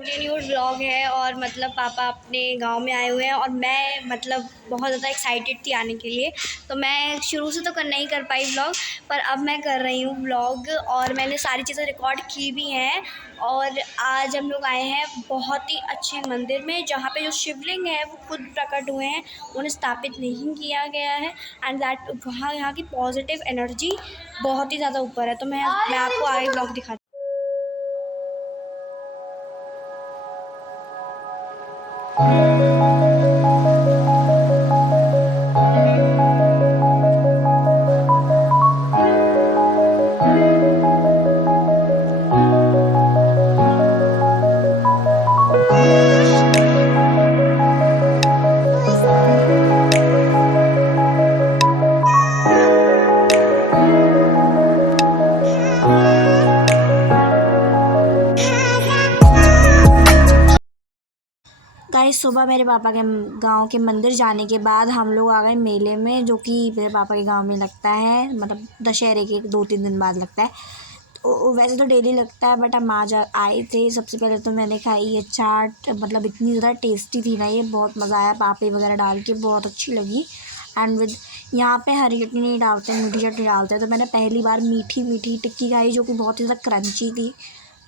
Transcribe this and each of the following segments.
Continued vlog है और मतलब पापा अपने गांव में आए हुए हैं और मैं मतलब बहुत ज़्यादा एक्साइटेड थी आने के लिए। तो मैं शुरू से तो नहीं कर पाई व्लॉग, पर अब मैं कर रही हूँ व्लॉग और मैंने सारी चीज़ें रिकॉर्ड की भी हैं। और आज हम लोग आए हैं बहुत ही अच्छे मंदिर में, जहाँ पे जो शिवलिंग है वो खुद प्रकट हुए हैं, उन्हें स्थापित नहीं किया गया है। एंड दैट वहाँ यहाँ की पॉजिटिव एनर्जी बहुत ही ज़्यादा ऊपर है। तो मैं आपको आगे व्लॉग दिखाती गाइस। सुबह मेरे पापा के गांव के मंदिर जाने के बाद हम लोग आ गए मेले में, जो कि मेरे पापा के गांव में लगता है, मतलब दशहरे के 2-3 दिन बाद लगता है। तो वैसे तो डेली लगता है, बट हम आज आए थे। सबसे पहले तो मैंने खाई ये चाट, मतलब इतनी ज़्यादा टेस्टी थी ना ये, बहुत मज़ा आया। पापड़ी वगैरह डाल के बहुत अच्छी लगी। एंड विद यहाँ पे हरी चटनी नहीं डालते, मीठी चटनी डालते हैं। तो मैंने पहली बार मीठी मीठी टिक्की खाई, जो कि बहुत ही ज़्यादा क्रंची थी।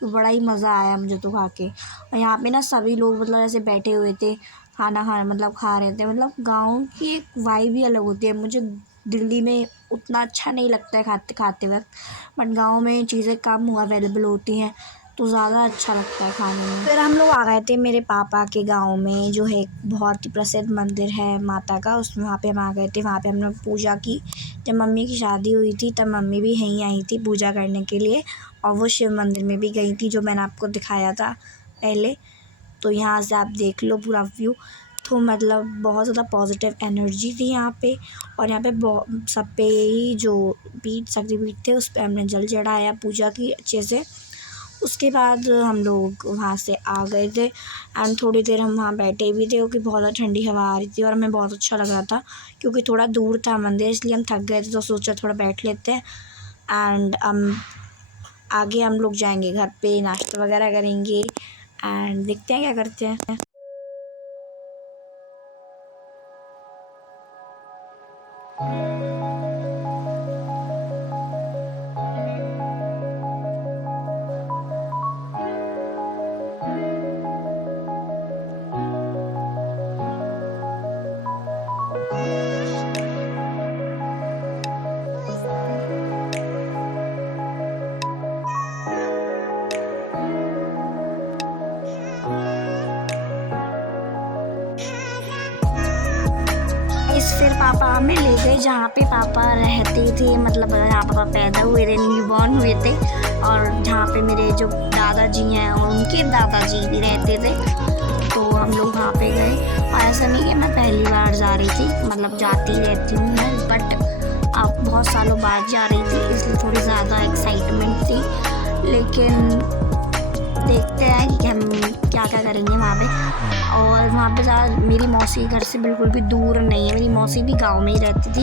तो बड़ा ही मज़ा आया मुझे तो खा के। और यहाँ पे ना सभी लोग मतलब ऐसे बैठे हुए थे, खाना मतलब खा रहे थे। मतलब गाँव की एक वाइब ही अलग होती है। मुझे दिल्ली में उतना अच्छा नहीं लगता है खाते खाते वक्त, बट गाँव में चीज़ें कम अवेलेबल होती हैं तो ज़्यादा अच्छा लगता है खाने में। फिर हम लोग आ गए थे मेरे पापा के गाँव में, जो है एक बहुत ही प्रसिद्ध मंदिर है माता का, उसमें वहाँ पे हम आ गए थे। वहाँ पे हमने पूजा की। जब मम्मी की शादी हुई थी तब मम्मी भी यहीं आई थी पूजा करने के लिए, और वो शिव मंदिर में भी गई थी, जो मैंने आपको दिखाया था पहले। तो यहाँ से आप देख लो पूरा व्यू। तो मतलब बहुत ज़्यादा पॉजिटिव एनर्जी थी यहाँ पे। और यहाँ पे सब पे ही जो शक्तिपीठ थे उस पर हमने जल चढ़ाया, पूजा की अच्छे से। उसके बाद हम लोग वहाँ से आ गए थे। एंड थोड़ी देर हम वहाँ बैठे भी थे, क्योंकि बहुत ज़्यादा ठंडी हवा आ रही थी और हमें बहुत अच्छा लग रहा था, क्योंकि थोड़ा दूर था मंदिर, इसलिए हम थक गए थे। तो सोचा थोड़ा बैठ लेते हैं। एंड आगे हम लोग जाएंगे घर पे, नाश्ता वगैरह करेंगे एंड देखते हैं क्या करते हैं। फिर पापा हमें ले गए जहाँ पे पापा रहते थे, मतलब जहाँ पापा पैदा हुए थे, न्यू बॉर्न हुए थे। और जहाँ पे मेरे जो दादाजी हैं और उनके दादाजी भी रहते थे। तो हम लोग वहाँ पे गए। और ऐसा नहीं है मैं पहली बार जा रही थी, मतलब जाती रहती हूँ मैं, बट अब बहुत सालों बाद जा रही थी, इसलिए थोड़ी ज़्यादा एक्साइटमेंट थी। लेकिन देखते हैं कि हम क्या क्या करेंगे वहाँ पे। और वहाँ पे मेरी मौसी घर से बिल्कुल भी दूर नहीं है। मेरी मौसी भी गांव में ही रहती थी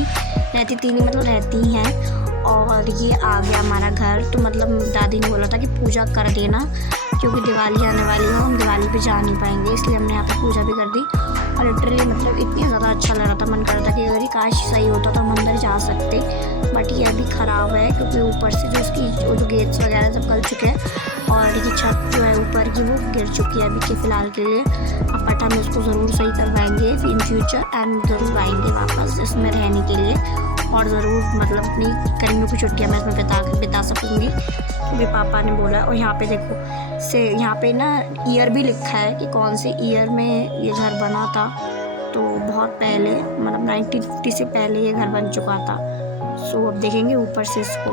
नहीं, मतलब रहती हैं। और ये आ गया हमारा घर। तो मतलब दादी ने बोला था कि पूजा कर देना, क्योंकि दिवाली आने वाली है, हम दिवाली पे जा नहीं पाएंगे, इसलिए हमने यहाँ पे पूजा भी कर दी। और लिटरली मतलब इतनी ज़्यादा अच्छा लग रहा था, मन कर रहा था कि अगर काश सही होता तो हम अंदर जा सकते, बट ये अभी ख़राब है, क्योंकि ऊपर से जो उसकी जो गेट्स वगैरह सब गल चुके हैं और ये छत जो है ऊपर की वो गिर चुकी है अभी के फ़िलहाल के लिए। बट हम इसको ज़रूर सही करवाएंगे इन फ्यूचर, एंड ज़रूर आएंगे वापस इसमें रहने के लिए। और ज़रूर मतलब अपनी गर्मियों की छुट्टियाँ मैं इसमें बिता सकूँगी, क्योंकि पापा ने बोला। और यहाँ पे देखो यहाँ पे ना ईयर भी लिखा है कि कौन से ईयर में ये घर बना था। तो बहुत पहले, मतलब 1950 से पहले ये घर बन चुका था। सो अब देखेंगे ऊपर से इसको।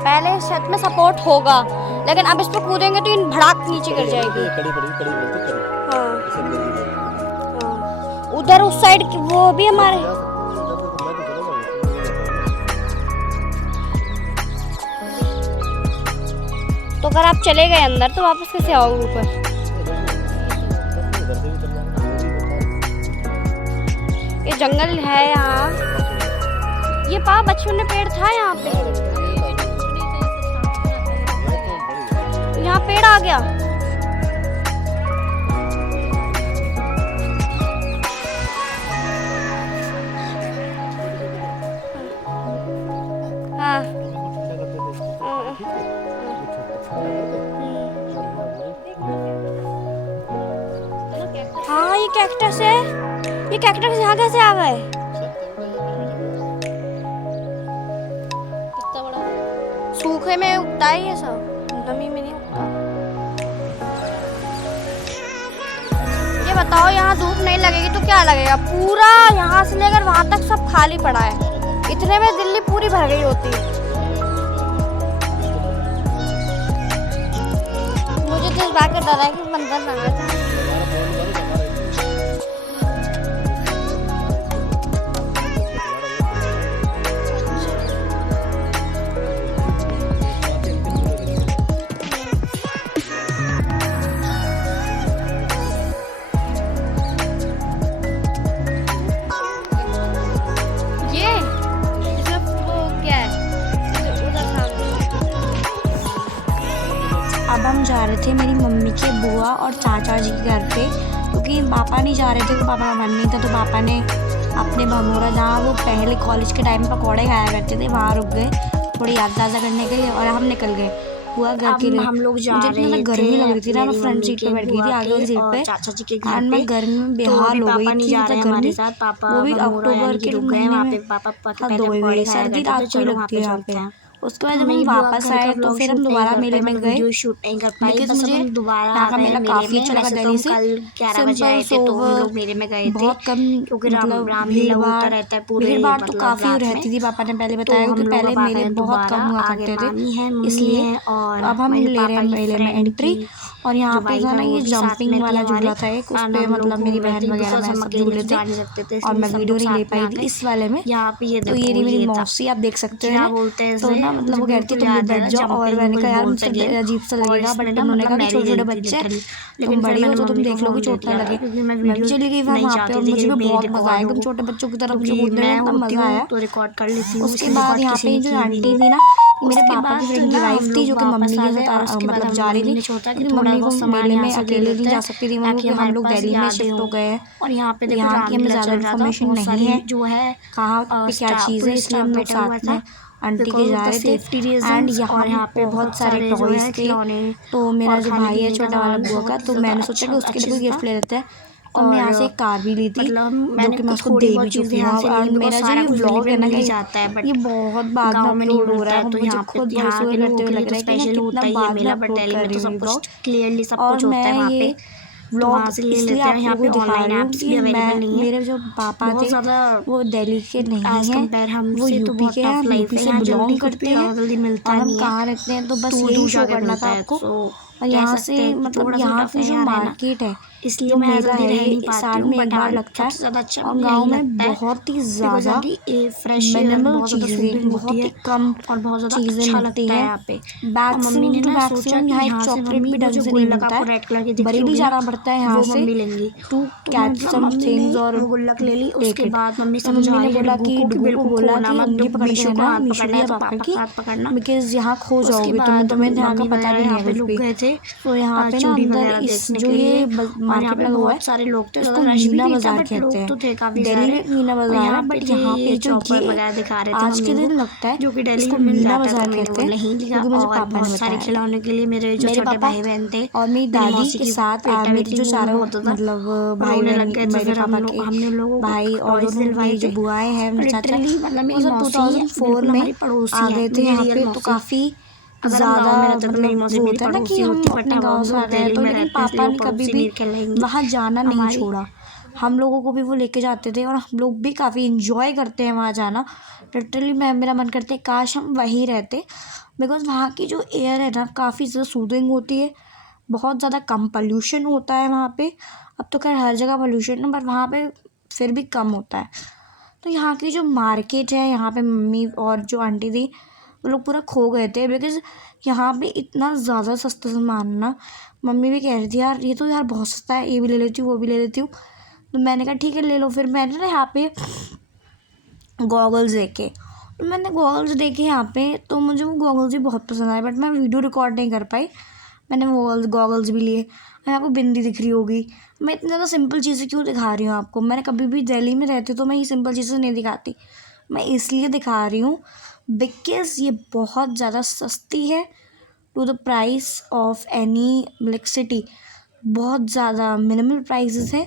पहले छत में सपोर्ट होगा, लेकिन अब इस पर कूदेंगे तो इन भड़ाक नीचे गिर जाएगी। हाँ। उधर उस साइड वो भी हमारे तो अगर आप चले गए अंदर तो वापस कैसे आओगे ऊपर? ये जंगल है यहाँ। ये पा बचपन में पेड़ था यहाँ पे, यहाँ पेड़ आ गया। हाँ हाँ, ये कैक्टस है। ये कैक्टस यहाँ कैसे आ गए? कितना बड़ा सूखे में उगता है ये सब, नमी में नहीं उगता। ये बताओ, यहाँ धूप नहीं लगेगी तो क्या लगेगा? पूरा यहाँ से लेकर वहां तक सब खाली पड़ा है। इतने में दिल्ली पूरी भर गई होती। मुझे तो इस बात का डर है कि मंदिर ना आ जाए। अब हम जा रहे थे मेरी मम्मी के बुआ और चाचा जी के घर पे, क्योंकि पापा नहीं जा रहे थे, तो पापा का मन नहीं था, तो पापा ने अपने भमोरा, जहाँ वो पहले कॉलेज के टाइम में पकौड़े खाया करते थे, वहाँ रुक गए थोड़ी याद ताज़ा करने के लिए, और हम निकल गए बुआ घर के लिए। हम लोग जा मुझे रहे इतना थे, गर्मी लग रही थी ना, मैं फ्रंट सीट पे बैठ गई थी आगे वाली सीट पे, चाचा जी के घर एंड मैं गर्मी में बेहाल हो गई थी। हमारे साथ पापा वो भी अक्टूबर के महीने में पापा हद हो गई, सर्दी रात को ही लगती है यहाँ पे। उसके बाद जब हम वापस आए तो फिर हम दोबारा मेले में गए, शूट नहीं कर पाए, बिकॉज बस मुझे हम दोबारा यहाँ का मेला काफ़ी अच्छा लगा। दिल्ली से कल 11 बजे आए थे तो हम लोग मेले में गए थे, बहुत कम, क्योंकि मतलब रामलीला होता रहता है पूरे, भीड़-भाड़ तो मतलब काफ़ी रात रहती थी। पापा ने पहले तो बताया हम क्योंकि लोग पहले अब आ मेले गए बहुत कम हुआ आगे करते मामी है, थे, मम्मी इसलिए है और अब हम मेरे ले रहे पापा हैं की मेले में friend एंट्री। की और यहाँ जो पे वाइफ था ना है, ये वो भी साथ जंपिंग में थी वाला हमारे, झूला था एक, उस और पे हम लोग मतलब मेरी घूम रहे बहन थे, वगैरह बिकॉज मैं हम सब अकेले झूले तो थे, जा नहीं सकते थे, और इसलिए मैं सब वीडियो लोग नहीं ले साथ में पाई आ थी गए। इस वाले में। यहाँ पे ये तो ये देखो, रही मेरी ये था, मौसी, आप देख सकते क्या हैं। बोलते हैं तो इसे, ना मतलब वो मुझे कहती है बिल्कुल तुम भी याद है बैठ ना, जाओ, और जंपिंग मैंने कुछ कहा यार बोलते मुझसे हैं, अजीब सा और लगेगा, इसमें बट ना उन्होंने मतलब कहा कि मैं छोटे भी छोटे गई थी बच्चे हैं, लिटरली, तुम लेकिन फिर बड़ी हो मैंने तो तुम मम्मी को देख लोगे, फोन दे चोट ना दिया था, लगे। क्योंकि मैं मैं भी वीडियो चली गई, वहाँ नहीं पे, चाहती और थी मुझे कि भी मेरी बहुत रिकॉर्ड मज़ा आया हो, एकदम छोटे बच्चों की तरह मुझे क्योंकि कूदने में मैं इतना होती मज़ा हूँ आया। तो रिकॉर्ड कर लेती हूँ, उसके इसलिए बाद रिकॉर्ड यहाँ किसी पे ने जो की भी आंटी नहीं। थी ना, मेरे उसके पापा की बाद फ्रेंड की ना वाइफ हम थी, लोग जो कि वापस मम्मी आ के गए, और साथ उसके बाद मतलब हम जा रही मम्मी थी, ने सोचा कि क्योंकि थोड़ा मम्मी को बहुत सामान मेले में यहाँ से ले अकेले नहीं लेते जा हैं सकती थी मम्मी, ताकि क्योंकि हम हमारे लोग पास दिल्ली में यादें शिफ्ट हो हों। गए हैं, और यहाँ पे तो देखो यहाँ की हमें रामलीला ज़्यादा चल रहा था, इन्फॉर्मेशन बहुत नहीं सारी है जो है कहाँ पे क्या चीज़ है, पुलिस इसलिए स्टाफ हम लोग बैठा हुआ साथ था, में आंटी के बिकॉज जा ऑफ द रहे थे। Safety and reasons. यहाँ और यहाँ पे पे बहुत सारे जो टॉयज़ है थे, खिलौने तो मेरा और जो खाने भाई है पीने का छोटा वाला सामान बुआ का, बहुत ही तो ज़्यादा मैंने सोचा कि उसके लिए अच्छे कोई से गिफ्ट था। ले लेते हैं, तो हमने और यहाँ से एक कार भी ली थी, मतलब जो मैंने कि मैं उसको थोड़ी दे बहुत भी चीज़ें चुकी हूँ। यहाँ से ली, और बिकॉज मेरा जो सारा ये कुछ दिल्ली व्लॉग में है ना मिल ही गाइस, जाता है, बट ये बहुत बाद में गाँव में नहीं अपलोड हो रहा मिलता है, है, तो मुझे यहाँ पे खुद वॉइस यहाँ ओवर के करते लोगों हुए के लिए लग तो रहा है कि मैं स्पेशल कितना होता ही है बाद में मेला, बट अपलोड दिल्ली कर में रही तो हूँ ये सब व्लॉग। कुछ क्लियरली सब और कुछ होता है मैं वहाँ पे, ये तो वहाँ व्लॉग से ले इसलिए लेते हैं। आप यहाँ लोगों पे को दिखा ऑनलाइन रही हूँ ऐप्स कि भी अवेलेबल नहीं है, मेरे जो पापा बहुत थे ज़्यादा वो दिल्ली के नहीं एज़ हैं, कम्पेयर वो हमसे तो यूपी बहुत के हैं, टफ हम लाइफ यूपी है, से यहाँ जल्दी बिलोंग कुछ भी करते हैं, ज़्यादा जल्दी मिलता और हम नहीं है, कहाँ रहते हैं, तो बस दूर यही दूर शो जाके करना था मिलता है, आपको। सो और कह यहाँ सकते से हैं कि मतलब थोड़ा सा यहाँ टफ पे है जो यहाँ रहना, मार्केट है, इसलिए जो मैं मेला जल्दी है, रह नहीं ये पाती साल हूँ, में एक बट बार हाँ लगता है, सबसे ज़्यादा अच्छा और मुझे गांव यही में लगता है, बहुत ही बिकॉज ज़्यादा यहाँ की फ्रेश एयर मिनिमल बहुत ज़्यादा चीज़ें, सूदिंग होती बहुत ही है कम और बहुत ज़्यादा चीज़ें अच्छा मिलती लगता है हैं। यहाँ पे। और मम्मी मैक्सिमम ने टू ना सोचा मैक्सिमम कि यहाँ एक यहाँ से चॉकलेट मम्मी भी वो ढंग जो से नहीं गुल्लक मिलता आपको है, रेड कलर की दिख रही बरेली होगी ना, जाना पड़ता है यहाँ वो से मम्मी लेंगी, टू तो कैच मतलब सम मम्मी ने थिंग्स और वो गुल्लक ले ली। टेक उसके इट। बाद मम्मी तो मम्मी समझा ने रही है बोला डुगू कि को कि डुगू को बिल्कुल बोला खोना कि मत, उंगली पकड़ के मीशू को रहना, हाथ मीशू पकड़ना की है या तो पापा पापा की, का हाथ पकड़ना। बिकॉज यहाँ खो उसके जाओगे तुम्हें, बाद तुम्हें यहाँ का मम्मी पता वगैरह भी नहीं यहाँ है पे कुछ रुक भी। गए थे तो यहाँ पे ना चूड़ी अंदर वगैरह इस देखने जो के लिए, ये और यहाँ मार्केट पे लगा हुआ है, बहुत सारे लोग थे, इसको ज़्यादा रश भी मीना नहीं था, बाजार बट कहते लोग हैं। तो थे काफ़ी दिल्ली सारे। में एक मीना और बाजार है, यहाँ पे बट थे यहाँ पे ये जो चॉपर ये वगैरह दिखा रहे थे आज के मम्मी को, दिन लगता है, जो कि दिल्ली इसको में मिल मीना जाता है, बाजार तो मैंने कहते वो हैं, नहीं लिया। क्योंकि मुझे और पापा ने बहुत सारे बताया था। खिलौने के लिए मेरे जो मेरे छोटे पापा भाई बहन थे, और मेरी मेरी दादी मौसी के की साथ बेटा मेरे जो बेटी जो भी चारों होता था, मतलब भाई रोने बहन लग गए थे, मेरे फिर पापा के हमने लोगों को भाई और टॉयज दोनों दिलवाए मेरी जो थे। बुआएं हैं, मेरे चाचा, लिटरली मतलब वो मेरी सब मौसी 2004 बिल्कुल में हमारी आ पड़ोसी है, गए थे मेरी यहाँ रियल पे, तो मौसी। काफ़ी अगर हम गाँव ज़्यादा में रहते तो मेरी मतलब मौसी वो मेरी होता है ना कि पड़ोसी हम होती, बट अपने अब गांव हम से आ लोग गए हैं, दिल्ली तो में लेकिन रहते हैं, पापा इसलिए वो ने कभी पड़ोसी भी नहीं कहलाएंगी वहाँ जाना नहीं हमारी। छोड़ा। हम लोगों को भी वो लेके जाते थे, और हम लोग भी काफ़ी इंजॉय करते हैं वहाँ जाना। लिटरली मेरा मन करता है काश हम वहीं रहते, बिकॉज वहाँ की जो एयर है ना काफ़ी ज़्यादा सूदिंग होती है, बहुत ज़्यादा कम पोल्यूशन होता है वहाँ पे। अब तो खैर हर जगह पोल्यूशन है, बट वहाँ पे फिर भी कम होता है। तो यहाँ की जो मार्केट है, यहाँ पे मम्मी और जो आंटी थी वो लोग पूरा खो गए थे, बिकॉज यहाँ पे इतना ज़्यादा सस्ता सामान ना। मम्मी भी कह रही थी यार ये तो यार बहुत सस्ता है, ये भी ले लेती हूँ, वो भी ले लेती हूँ। तो मैंने कहा ठीक है ले लो। फिर मैंने ना यहाँ पे गॉगल्स देखे, मैंने गॉगल्स देखे यहाँ पे, तो मुझे वो गॉगल्स भी बहुत पसंद आए, बट मैं वीडियो रिकॉर्ड नहीं कर पाई। मैंने वो गॉगल्स भी लिए। आपको बिंदी दिख रही होगी। मैं इतनी ज़्यादा सिंपल चीज़ें क्यों दिखा रही हूँ आपको? मैंने कभी भी दिल्ली में रहती तो मैं ये सिंपल चीज़ें नहीं दिखाती। मैं इसलिए दिखा रही हूँ बिकॉज़ ये बहुत ज़्यादा सस्ती है to the price of any like city. बहुत ज़्यादा मिनिमल प्राइसेस है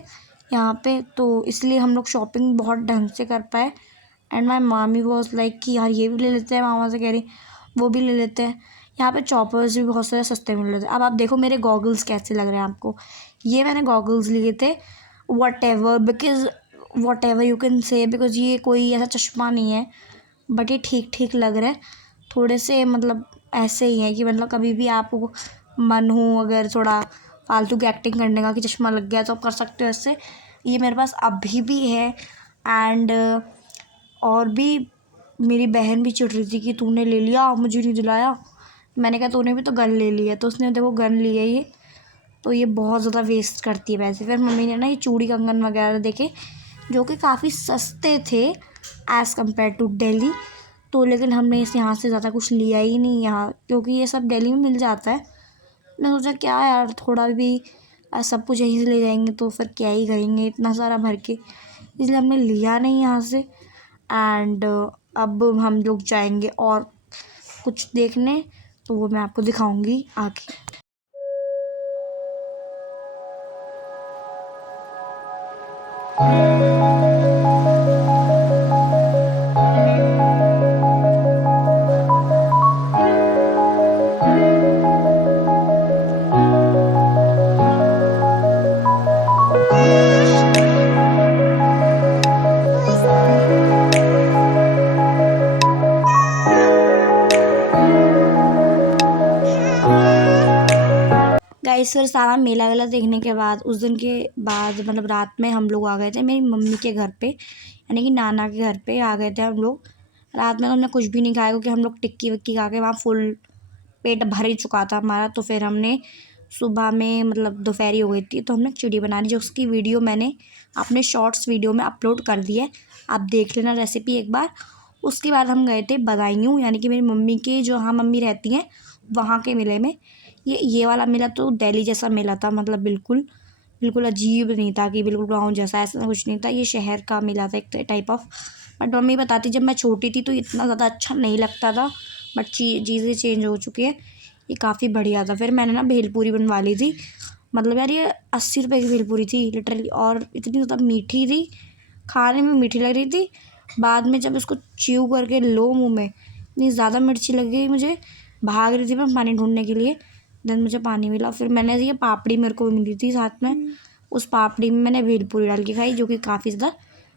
यहाँ पे, तो इसलिए हम लोग शॉपिंग बहुत ढंग से कर पाए। एंड माई मामी वॉज लाइक कि यार ये भी ले लेते हैं, मामा से कह रही वो भी ले लेते हैं। यहाँ पे चॉपर्स भी बहुत सारे सस्ते मिल रहे थे। अब आप देखो मेरे गॉगल्स कैसे लग रहे हैं आपको। ये मैंने गॉगल्स लिए थे what ever you can say, because ये कोई ऐसा चश्मा नहीं है, बट ये ठीक ठीक लग रहा है। थोड़े से मतलब ऐसे ही है कि मतलब कभी भी आपको मन हो अगर थोड़ा फालतू की एक्टिंग करने का कि चश्मा लग गया तो आप कर सकते हो इससे। ये मेरे पास अभी भी है। एंड और भी मेरी बहन भी चिढ़ रही थी कि तूने ले लिया, मुझे नहीं दिलाया। मैंने कहा तूने भी तो गन ले लिया, तो उसने देखो गन ली है ये, तो ये बहुत ज़्यादा वेस्ट करती है पैसे। फिर मम्मी ने ना ये चूड़ी कंगन वगैरह देखे जो कि काफ़ी सस्ते थे एज़ कम्पेयर टू दिल्ली, तो लेकिन हमने इस यहाँ से ज़्यादा कुछ लिया ही नहीं यहाँ, क्योंकि ये सब दिल्ली में मिल जाता है। मैं सोचा क्या यार थोड़ा भी सब कुछ यहीं से ले जाएंगे तो फिर क्या ही करेंगे इतना सारा भर के, इसलिए हमने लिया नहीं यहाँ से। एंड अब हम लोग जाएंगे और कुछ देखने, तो वो मैं आपको दिखाऊंगी आगे। गाइस फिर सारा मेला वेला देखने के बाद उस दिन के बाद मतलब रात में हम लोग आ गए थे मेरी मम्मी के घर पे, यानी कि नाना के घर पे आ गए थे हम लोग। रात में तो हमने कुछ भी नहीं खाया क्योंकि हम लोग टिक्की विक्की खा के वहाँ फुल पेट भर ही चुका था हमारा। तो फिर हमने सुबह में मतलब दोपहरी हो गई थी तो हमने खिचड़ी बना ली, जो उसकी वीडियो मैंने अपने शॉर्ट्स वीडियो में अपलोड कर दी है, आप देख लेना रेसिपी एक बार। उसके बाद हम गए थे बदायूं, यानी कि मेरी मम्मी के जो हाँ मम्मी रहती हैं वहाँ के मेले में। ये वाला मेला तो दिल्ली जैसा मेला था, मतलब बिल्कुल अजीब नहीं था कि बिल्कुल गाँव जैसा, ऐसा कुछ नहीं था। ये शहर का मेला था एक टाइप ऑफ। बट मम्मी बताती जब मैं छोटी थी तो इतना ज़्यादा अच्छा नहीं लगता था, बट चीज़ें चेंज हो चुकी है, ये काफ़ी बढ़िया था। फिर मैंने ना भेलपूरी बनवा ली थी, मतलब यार ये 80 रुपये की भेलपूरी थी लिटरली, और इतनी ज़्यादा मीठी थी, खाने में मीठी लग रही थी। बाद में जब इसको च्यू करके लो मुँह में, इतनी ज़्यादा मिर्ची लग गई मुझे, भाग रही थी मैं पानी ढूंढने के लिए, देन मुझे पानी मिला। फिर मैंने ये पापड़ी मेरे को मिली थी साथ में, उस पापड़ी में मैंने भेलपूरी डाल के खाई, जो कि काफ़ी ज़्यादा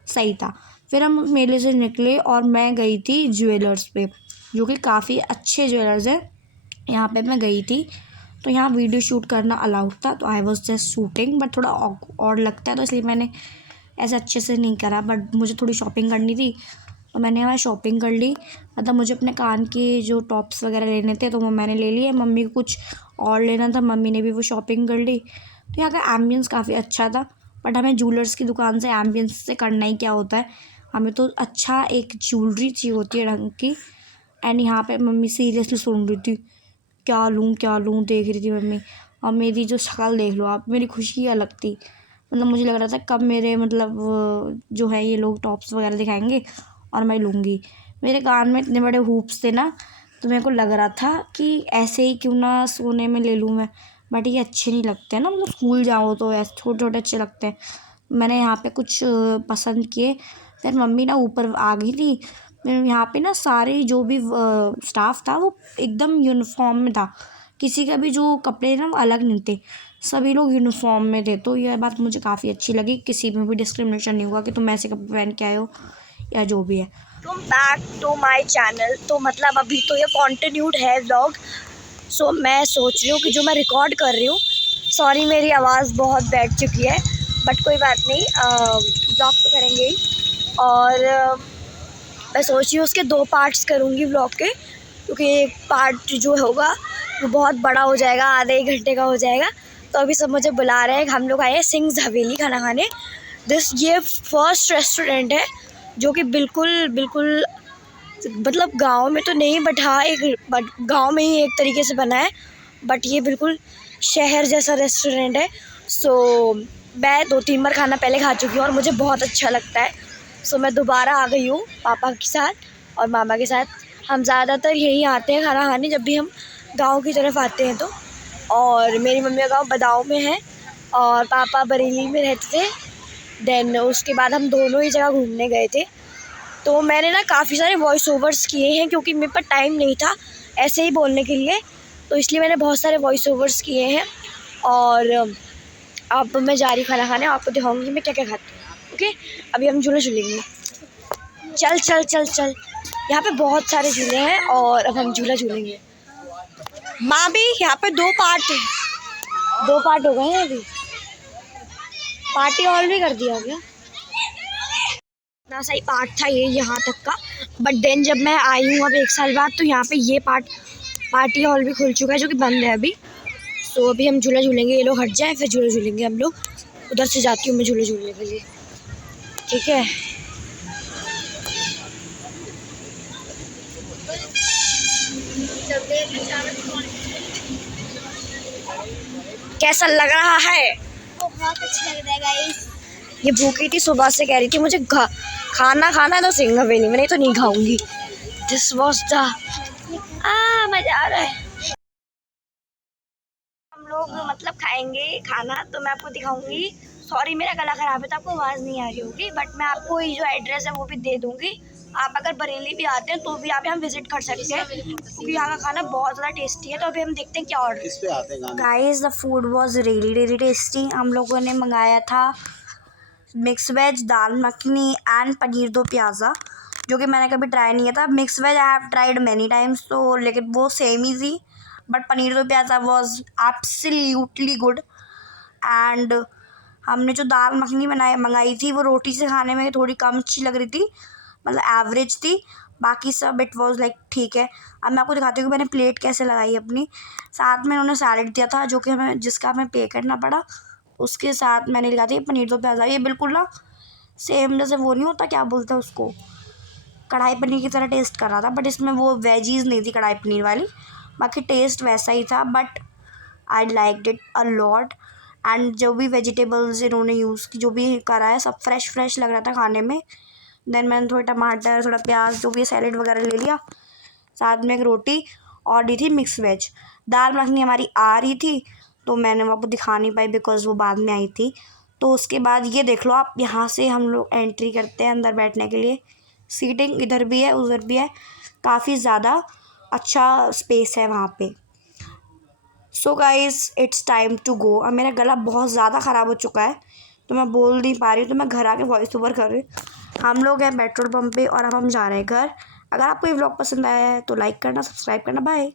सही था। फिर हम उस मेले से निकले और मैं गई थी ज्वेलर्स पे, जो कि काफ़ी अच्छे ज्वेलर्स हैं। यहाँ पे मैं गई थी तो यहाँ वीडियो शूट करना अलाउड था, तो I was just shooting, but थोड़ा ऑड लगता है तो इसलिए मैंने ऐसे अच्छे से नहीं करा। बट मुझे थोड़ी शॉपिंग करनी थी तो मैंने वहाँ शॉपिंग कर ली, मतलब मुझे अपने कान के जो टॉप्स वगैरह लेने थे तो वो मैंने ले लिए, मम्मी को कुछ और लेना था, मम्मी ने भी वो शॉपिंग कर ली। तो यहाँ का एम्बियंस काफ़ी अच्छा था, बट हमें ज्वेलर्स की दुकान से एम्बियंस से करना ही क्या होता है, हमें तो अच्छा एक ज्वेलरी चाहिए होती है ढंग की। एंड यहाँ पे मम्मी सीरियसली सुन रही थी क्या लूँ देख रही थी मम्मी, और मेरी जो शक्ल देख लो आप, मेरी खुशी अलग थी। मतलब मुझे लग रहा था कब मेरे मतलब जो है ये लोग टॉप्स वगैरह दिखाएंगे और मैं लूँगी। मेरे कान में इतने बड़े हूप्स थे ना, तो मेरे को लग रहा था कि ऐसे ही क्यों ना सोने में ले लूँ मैं, बट ये अच्छे नहीं लगते हैं ना, मतलब स्कूल जाओ तो ऐसे छोटे छोटे अच्छे लगते हैं। मैंने यहाँ पे कुछ पसंद किए, फिर मम्मी ना ऊपर आ गई थी। यहाँ पे ना सारे जो भी स्टाफ था वो एकदम यूनिफॉर्म में था, किसी का भी जो कपड़े ना वो अलग नहीं थे, सभी लोग यूनिफॉर्म में थे। तो यह बात मुझे काफ़ी अच्छी लगी, किसी में भी डिस्क्रिमिनेशन नहीं हुआ कि तुम ऐसे कपड़े पहन के आए हो या जो भी है। तुम बैक टू माई चैनल, तो मतलब अभी तो ये कॉन्टिन्यूड है व्लॉग। सो मैं सोच रही हूँ कि जो मैं रिकॉर्ड कर रही हूँ, सॉरी मेरी आवाज़ बहुत बैठ चुकी है, बट कोई बात नहीं, व्लॉग तो करेंगे ही। और मैं सोच रही हूँ उसके 2 पार्ट्स करूँगी व्लॉग के, क्योंकि एक पार्ट जो होगा वो बहुत बड़ा हो जाएगा, आधे 1 घंटे का हो जाएगा। तो अभी सब मुझे बुला रहे हैं, हम लोग आए हैं सिंग्स हवेली खाना खाने। ये फर्स्ट रेस्टोरेंट है जो कि बिल्कुल मतलब गांव में तो नहीं, बट हाँ बट गांव में ही एक तरीके से बना है, बट ये बिल्कुल शहर जैसा रेस्टोरेंट है। सो मैं 2-3 बार खाना पहले खा चुकी हूँ और मुझे बहुत अच्छा लगता है। सो मैं दोबारा आ गई हूँ पापा के साथ और मामा के साथ। हम ज़्यादातर यहीं आते हैं खाना खाने जब भी हम गांव की तरफ आते हैं तो। और मेरी मम्मी का गाँव बदाऊं में है और पापा बरेली में रहते थे। देन उसके बाद हम दोनों ही जगह घूमने गए थे। तो मैंने ना काफ़ी सारे वॉइस ओवर्स किए हैं क्योंकि मेरे पास टाइम नहीं था ऐसे ही बोलने के लिए, तो इसलिए मैंने बहुत सारे वॉइस ओवर्स किए हैं। और अब मैं जा रही खाना खाने, आपको दिखाऊंगी मैं क्या क्या खाती हूँ। ओके, अभी हम झूले झूलेंगे। चल चल चल चल, यहाँ पे बहुत सारे झूले हैं और अब हम झूला झूलेंगे। माँ भी यहाँ पे 2 पार्ट हो गए हैं अभी। पार्टी हॉल भी कर दिया गया। इतना सही पार्ट था ये यहाँ तक का, बट देन जब मैं आई हूँ अब 1 साल बाद तो यहाँ पे ये पार्टी हॉल भी खुल चुका है जो कि बंद है अभी। तो अभी हम झूला झूलेंगे, ये लोग हट जाए फिर झूला झूलेंगे हम लोग। उधर से जाती हूँ मैं झूले झूलने के लिए, ठीक है। कैसा लग रहा है? बहुत अच्छा लग रहा है गाइस। ये भूखी थी, सुबह से कह रही थी मुझे खाना खाना है तो सिंह हवेली में, नहीं तो नहीं खाऊंगी। दिस वॉज द मजा आ रहा है। हम लोग मतलब खाएंगे खाना तो मैं आपको दिखाऊंगी। सॉरी मेरा गला खराब है तो आपको आवाज़ नहीं आ रही होगी, बट मैं आपको ये जो एड्रेस है वो भी दे दूंगी। आप अगर बरेली भी आते हैं तो भी यहाँ पे हम विजिट कर सकते हैं क्योंकि यहाँ का खाना बहुत ज़्यादा टेस्टी है। तो अभी हम देखते हैं क्या order. Guys the food was really tasty. हम लोगों ने मंगाया था mix veg, dal makhani and paneer do pyaza, जो कि मैंने कभी ट्राई नहीं किया था। Mix ways I have tried many times, तो लेकिन वो सेम ही थी, but paneer do pyaza was absolutely good. And हमने जो दाल मखनी मंगाई थी वो रोटी से खाने में थोड़ी कम अच्छी लग रही थी, मतलब एवरेज थी। बाकी सब इट वॉज लाइक ठीक है। अब मैं आपको दिखाती हूँ कि मैंने प्लेट कैसे लगाई अपनी। साथ में उन्होंने सैलड दिया था जो कि जिसका हमें पे करना पड़ा। उसके साथ मैंने लगा दी पनीर दो प्याज़ा। ये बिल्कुल ना सेम जैसे वो नहीं होता, क्या बोलते हैं उसको, कढ़ाई पनीर की तरह टेस्ट कर रहा था, बट इसमें वो वेजीज़ नहीं थी कढ़ाई पनीर वाली। बाकी टेस्ट वैसा ही था, but I liked it a lot. And जो भी वेजिटेबल्स इन्होंने यूज़ की, जो भी करा है, सब फ्रेश लग रहा था खाने में। देन मैंने थोड़ा टमाटर, थोड़ा प्याज, जो भी सैलेड वगैरह ले लिया। साथ में एक रोटी और दी थी मिक्स वेज। दाल मखनी हमारी आ रही थी तो मैंने आपको दिखा नहीं पाई बिकॉज़ वो बाद में आई थी। तो उसके बाद ये देख लो आप, यहाँ से हम लोग एंट्री करते हैं अंदर बैठने के लिए। सीटिंग इधर भी है उधर भी है, काफ़ी ज़्यादा अच्छा स्पेस है वहाँ पे। So guys it's time to go. अब मेरा गला बहुत ज़्यादा ख़राब हो चुका है तो मैं बोल नहीं पा रही हूँ, तो मैं घर आके वॉइस ओवर कर रही हूँ। हम लोग हैं पेट्रोल पंप पे और अब हम जा रहे हैं घर। अगर आपको ये व्लॉग पसंद आया है तो लाइक करना, सब्सक्राइब करना। बाय।